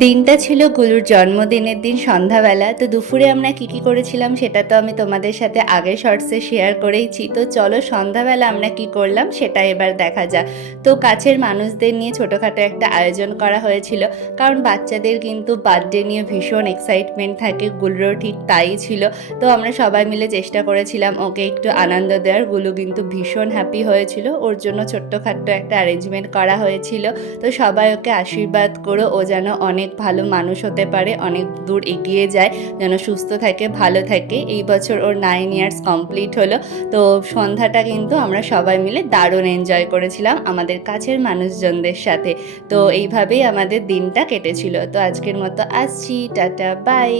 দিনটা ছিল গুলুর জন্মদিনের দিন সন্ধ্যাবেলা। তো দুপুরে আমরা কি করেছিলাম সেটা তো আমি তোমাদের সাথে আগের শর্টসে শেয়ার করেইছি। তো চলো সন্ধ্যাবেলা আমরা কি করলাম সেটা এবার দেখা যাক। তো কাছের মানুষদের নিয়ে ছোটোখাটো একটা আয়োজন করা হয়েছিল। কারণ বাচ্চাদের কিন্তু বার্থডে নিয়ে ভীষণ এক্সাইটমেন্ট থাকে, গুলুরও ঠিক তাই ছিল। তো আমরা সবাই মিলে চেষ্টা করেছিলাম ওকে একটু আনন্দ দেওয়ার। গুলু কিন্তু ভীষণ হ্যাপি হয়েছিল, ওর জন্য ছোট্টখাট্ট একটা অ্যারেঞ্জমেন্ট করা হয়েছিল। তো সবাই ওকে আশীর্বাদ করো, ও যেন অনেক ভালো মানুষ হতে পারে, অনেক দূর এগিয়ে যায়, যেন সুস্থ থাকে, ভালো থাকে। এই বছর ওর 9 ইয়ার্স কমপ্লিট হলো। তো সন্ধ্যাটা কিন্তু আমরা সবাই মিলে দারুণ এনজয় করেছিলাম আমাদের কাছের মানুষজনদের সাথে। তো এইভাবেই আমাদের দিনটা কেটেছিল। তো আজকের মতো আসছি, টাটা, বাই।